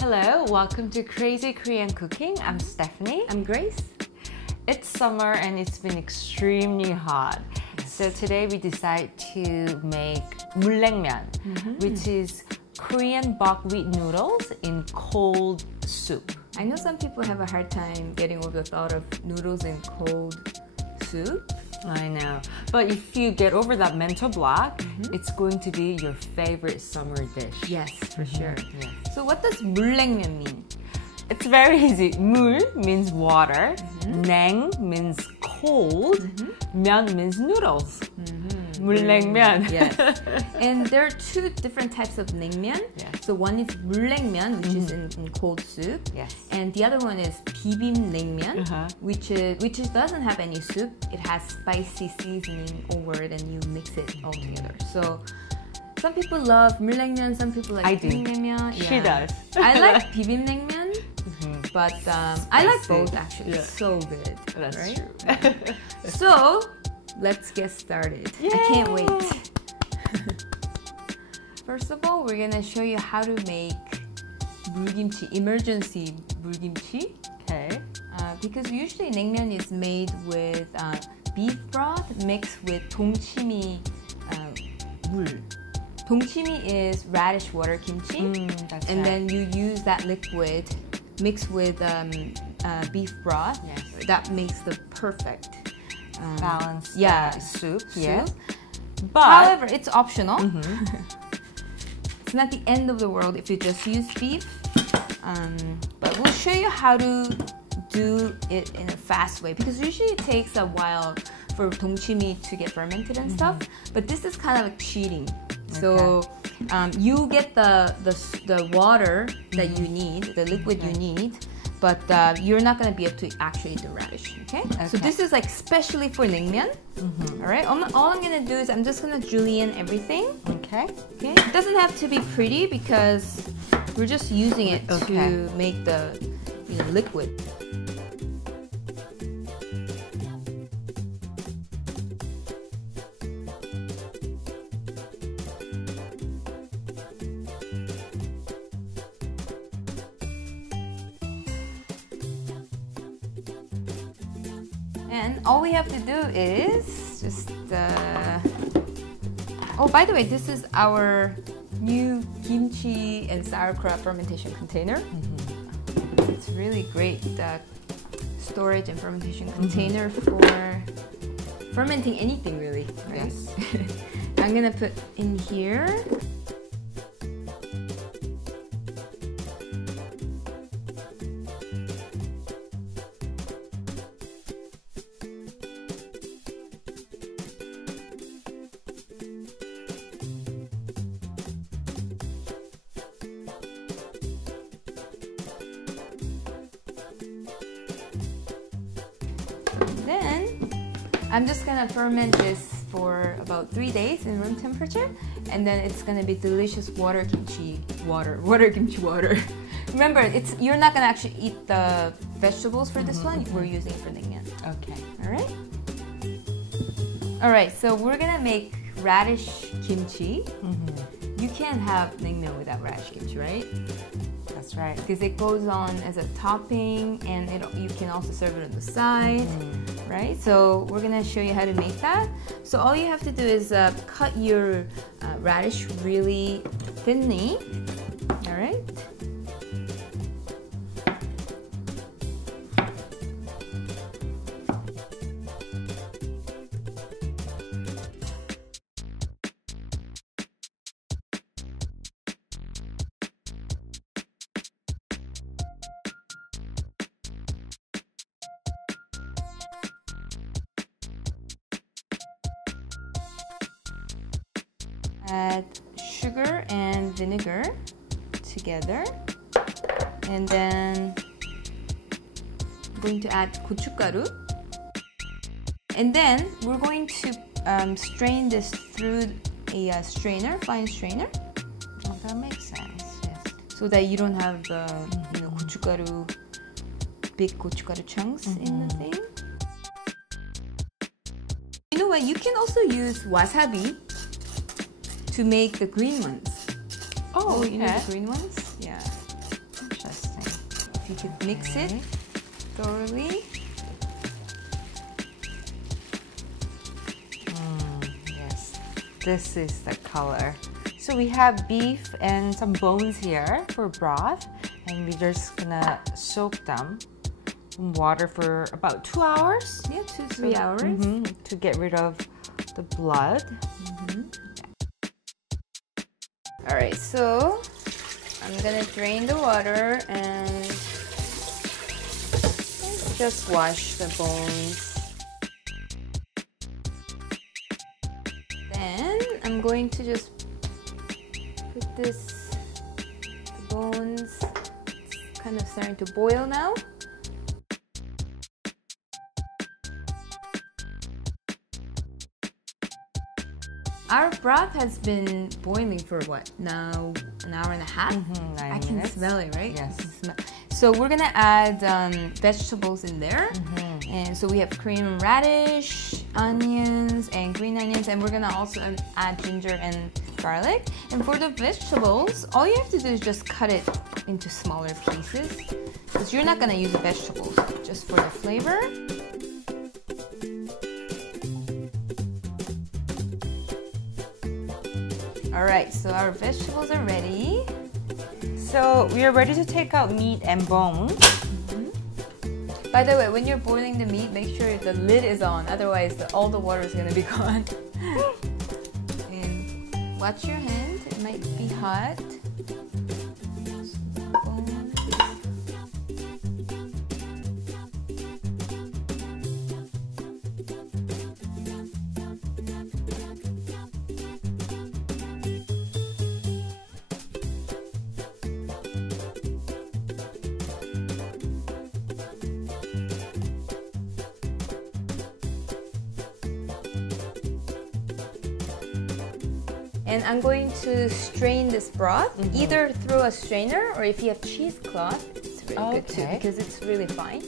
Hello, welcome to Crazy Korean Cooking. I'm Stephanie. I'm Grace. It's summer and it's been extremely hot. So today we decide to make Mul Naengmyeon, which is Korean buckwheat noodles in cold soup. I know some people have a hard time getting over the thought of noodles in cold soup. I know. But if you get over that mental block, it's going to be your favorite summer dish. Yes, for sure. Yes. So what does Mul Naengmyeon mean? It's very easy. Mul means water, naeng means cold, myeon means noodles. Mul Naengmyeon. Yes. And there are two different types of naengmyeon. Yes. So one is Mul Naengmyeon, which is in cold soup. Yes. And the other one is bibim naengmyeon, which doesn't have any soup. It has spicy seasoning over it, and you mix it all together. So some people love Mul Naengmyeon, some people like bibim naengmyeon. She does. I like bibim naengmyeon, but I like both actually. Yeah. So good. That's right? true. So let's get started. Yay! I can't wait. First of all, we're gonna show you how to make 물김치, emergency 물김치. Okay. Because usually naengmyeon is made with beef broth mixed with 동치미 물. 동치미 is radish water kimchi, and then you use that liquid mixed with beef broth. Yes. That makes the perfect balanced soup. Yeah. But However, it's optional. It's not the end of the world if you just use beef. But we'll show you how to do it in a fast way, because usually it takes a while for 동치미 to get fermented and stuff. But this is kind of like cheating. So you get the water that you need, the liquid you need, but you're not going to be able to actually eat the radish. Okay? So this is like specially for naengmyeon. All right. All I'm going to do is I'm just going to julienne everything. Okay. Okay. It doesn't have to be pretty because we're just using it to make the liquid. And all we have to do is just oh, by the way, this is our new kimchi and sauerkraut fermentation container. It's really great storage and fermentation container for fermenting anything, really. Right? Yes. I'm gonna put in here. Then I'm just gonna ferment this for about 3 days in room temperature, and then it's gonna be delicious water kimchi water. Remember, you're not gonna actually eat the vegetables for this one. We're using it for naengmyeon. Okay. All right. All right. So we're gonna make radish kimchi. You can't have naengmyeon without radish kimchi, right? That's right. Because it goes on as a topping, and you can also serve it on the side, right? So we're gonna show you how to make that. So all you have to do is cut your radish really thinly, all right? Add sugar and vinegar together, and then I'm going to add gochugaru, and then we're going to strain this through a strainer, fine strainer. Oh, that makes sense. Yes. So that you don't have the gochugaru, big gochugaru chunks in the thing. You know what? You can also use wasabi to make the green ones. Oh, you know the green ones? Yeah. you could mix it thoroughly. Yes, this is the color. So we have beef and some bones here for broth, and we're just gonna soak them in water for about 2 hours. Yeah, 2 to 3 hours. To get rid of the blood. All right, so I'm gonna drain the water and just wash the bones. Then I'm going to just put the bones, it's kind of starting to boil now. Our broth has been boiling for what now? An hour and a half? 9 I can minutes. smell it, right? Yes. I can smell. So we're gonna add vegetables in there. And so we have Korean radish, onions, and green onions, and we're gonna also add ginger and garlic. And for the vegetables, all you have to do is just cut it into smaller pieces, because you're not gonna use the vegetables, just for the flavor. All right, so our vegetables are ready. So we are ready to take out meat and bones. By the way, when you're boiling the meat, make sure the lid is on, otherwise all the water is gonna be gone. And watch your hand, it might be hot. And I'm going to strain this broth, either through a strainer or if you have cheesecloth, it's really good too because it's really fine.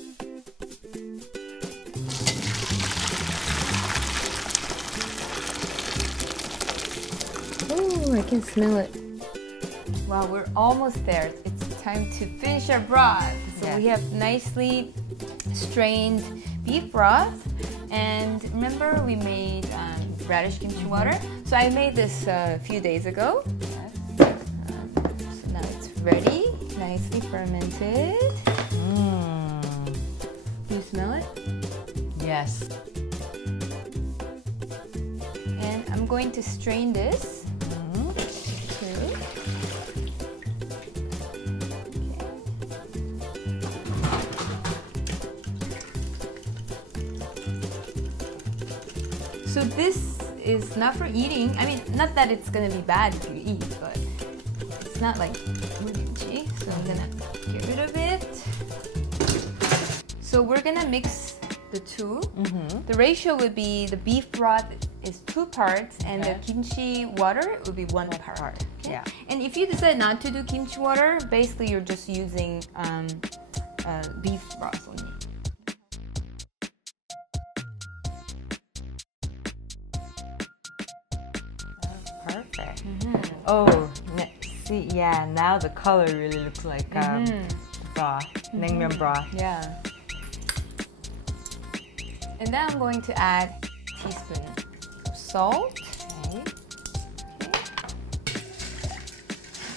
Oh, I can smell it. Wow, we're almost there. It's time to finish our broth. So we have nicely strained beef broth. And remember we made radish kimchi water? So I made this a few days ago. So now it's ready, nicely fermented. Do you smell it? Yes. And I'm going to strain this. Okay. So this is not for eating. I mean, not that it's gonna be bad if you eat, but it's not like kimchi. So I'm gonna get rid of it. So we're gonna mix the two. The ratio would be the beef broth is 2 parts, and the kimchi water would be 1 part. Okay? Yeah. And if you decide not to do kimchi water, basically you're just using beef broth only. Perfect. Oh, see, yeah, now the color really looks like broth, naengmyeon broth. Yeah. And then I'm going to add a teaspoon of salt. Okay.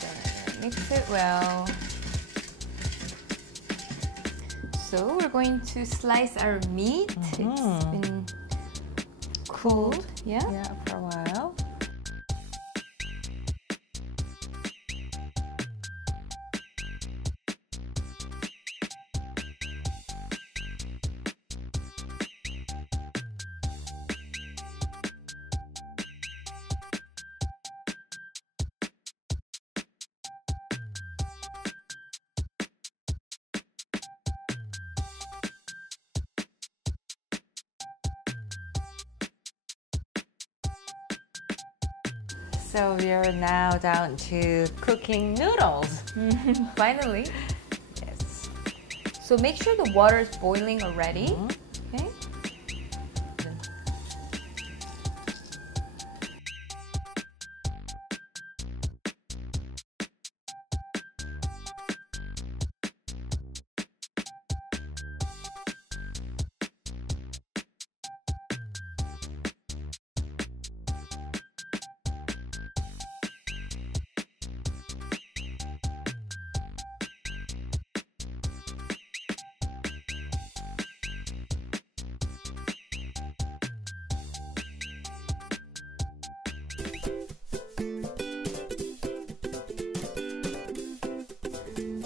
Then mix it well. So we're going to slice our meat. It's been cooled. Yeah, for a while. So we are now down to cooking noodles. Finally. Yes. So make sure the water is boiling already. Okay.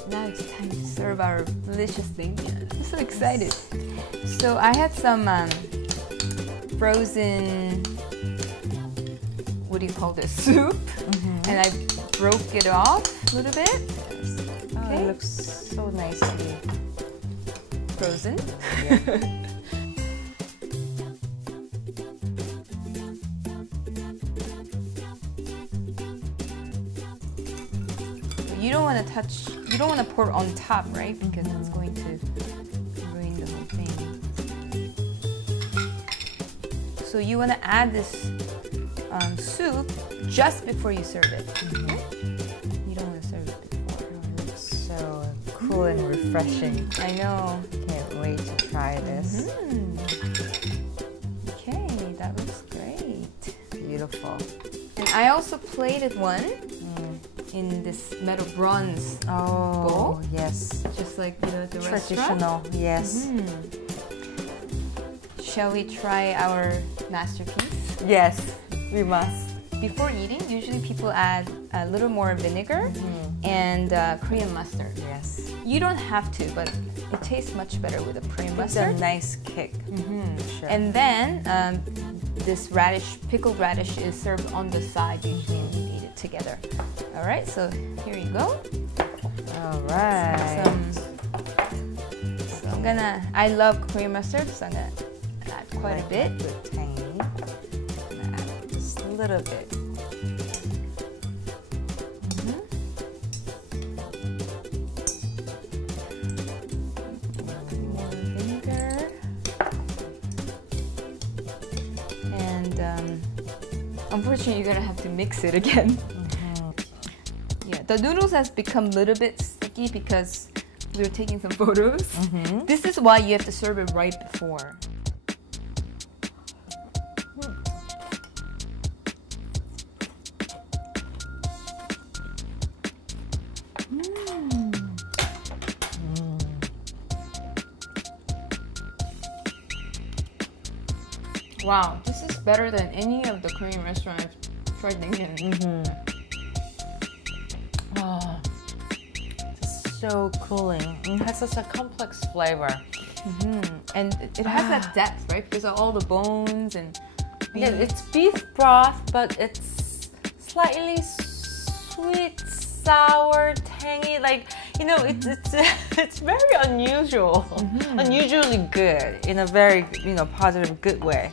Now it's time to serve our delicious naengmyeon. I'm so excited. So I had some frozen, what do you call this, soup, and I broke it off a little bit. Oh, it looks so nicely frozen. Yeah. You don't want to touch, you don't want to pour on top, right? Because it's going to ruin the whole thing. So you want to add this soup just before you serve it. You don't want to serve it before. It looks so cool and refreshing. I know. Can't wait to try this. Okay, that looks great. Beautiful. And I also plated one in this metal bronze bowl. Yes. Just like the Traditional, restaurant. yes. Shall we try our masterpiece? Yes, we must. Before eating, usually people add a little more vinegar and Korean mustard. Yes. You don't have to, but it tastes much better with a Korean mustard. It's a nice kick. Sure. And then this radish, pickled radish, is served on the side usually, and you eat it together. All right, so here you go. All right. So I'm gonna, I love Korean mustard, so I'm gonna add quite a bit. Good tangy. I'm gonna add just a little bit. More vinegar. And unfortunately, you're gonna have to mix it again. Yeah, the noodles has become a little bit sticky because we were taking some photos. This is why you have to serve it right before. Wow, this is better than any of the Korean restaurants I've tried naengmyeon. Oh, it's so cooling. It has such a complex flavor. And it has that depth, right? Because of all the bones and beef. Yeah, it's beef broth, but it's slightly sweet, sour, tangy. Like, you know, it's very unusual, unusually good in a very, you know, positive, good way.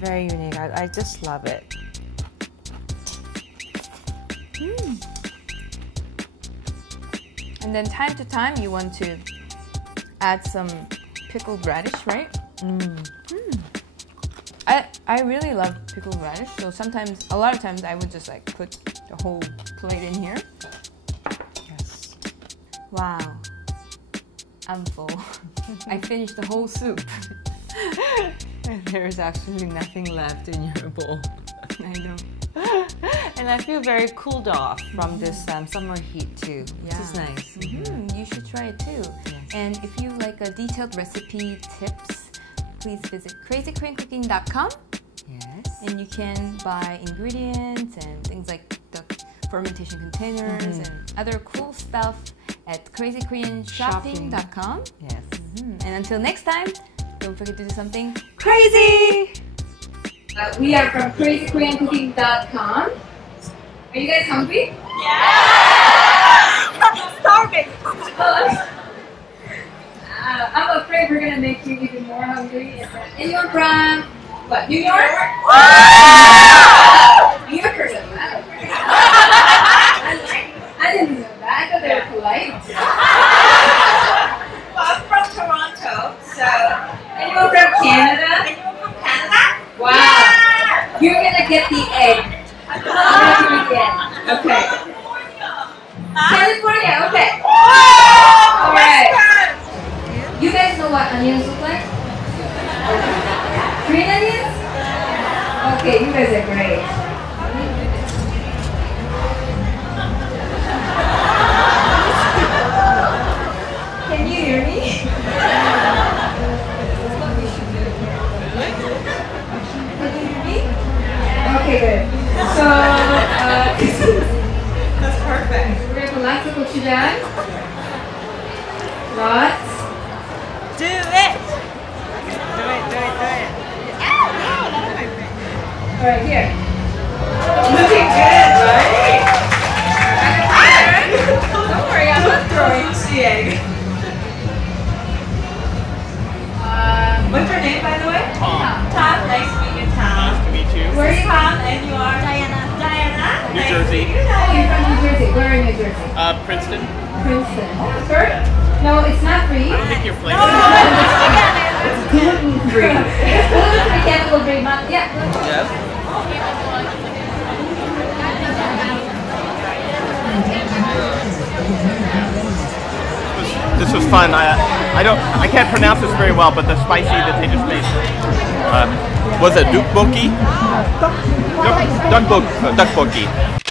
Very unique. I just love it. And then time to time, you want to add some pickled radish, right? I really love pickled radish, so sometimes, a lot of times, I would just like put the whole plate in here. Yes. Wow, I'm full. I finished the whole soup. There's actually nothing left in your bowl. I know. And I feel very cooled off from this summer heat too, which is nice. You should try it too. Yes. And if you like a detailed recipe tips, please visit crazykoreancooking.com. Yes. And you can buy ingredients and things like the fermentation containers and other cool stuff at crazykoreanshopping.com. Yes. And until next time, don't forget to do something crazy! We are from crazykoreancooking.com. Are you guys hungry? Yeah! I'm starving! I'm afraid we're gonna make you even more hungry. Anyone from what? New York? New Yorkers are loud. I didn't know that. I thought they were polite. Well, I'm from Toronto, so... Anyone from Canada? Anyone from Canada? Wow. Yeah! You're gonna get the egg. Okay. California, okay. Alright. You guys know what onions look like? Green onions? Okay, you guys are great. Can you hear me? That's what we should do. Can you hear me? Okay, good. So, That's perfect. we're going to have lots of gochujang. Princeton? Princeton. Sorry? No, it's not free. I don't think you're flavor. It's gluten-free. It's gluten-free, chemical-free, but yeah. Yes. This was fun. I can't pronounce this very well, but the spicy that they just made was it tteokbokki? Tteokbokki.